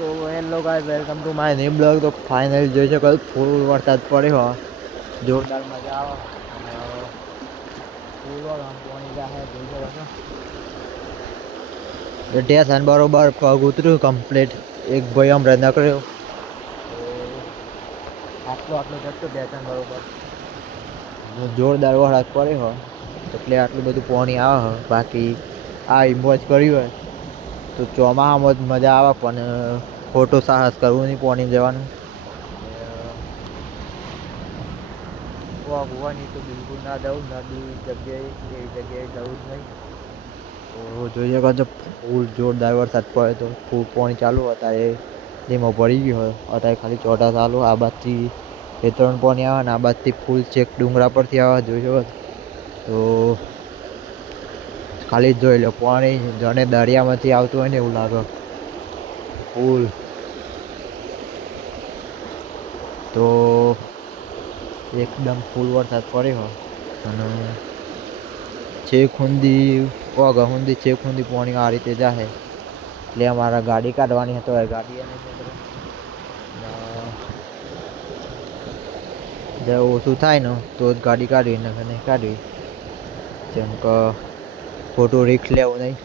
તો hello guys, welcome to my new blog. તો finally જોઈ શકો ફૂલ વરસાદ પડ્યો, જોરદાર મજા આવે. અને ફૂલ આમ પાણી જાહે જોઈ શકો છો. સ્ટેશન બરોબર પગ ઉતર્યું કમ્પ્લીટ. એક ભાઈ આમ રન કર્યો તો આટલો જતો સ્ટેશન બરોબર જોરદાર વરસાદ પડ્યો એટલે આટલું બધું પાણી આવે. બાકી આ મોજ કર્યું હોય તો ચોમાસામાં જ મજા આવે, પણ ખોટું સાહસ કરવું નહીં પાણી જવાનું. હોવાની તો બિલકુલ ના જવું, નદી જગ્યાએ એવી જગ્યાએ જવું જ નહીં. તો જોઈ શકો છો ફૂલ જોરદાર વરસાદ પડે તો ફૂલ પાણી ચાલુ અત્યારે ધીમો પડી ગયો હોય. અત્યારે ખાલી ચોટા ચાલુ. આ બાજથી 2-3 પાણી આવે ને આ બાજથી ફૂલ ચેક ડુંગરા પરથી આવે. જોઈ શકો તો ખાલી જોઈ લો, પાણી જાણે દરિયામાંથી આવતું હોય ને એવું લાગે ફૂલ. તો એકદમ ફૂલ વરસાદ પડ્યો અને છેક સુધી પાણી આ રીતે જાહે. એટલે અમારે ગાડી કાઢવાની હતો, ગાડી જે ઓછું થાય ને તો જ ગાડી કાઢવી, નહીં કાઢવી. જેમ કે ખોટું રિસ્ક લેવું નહીં.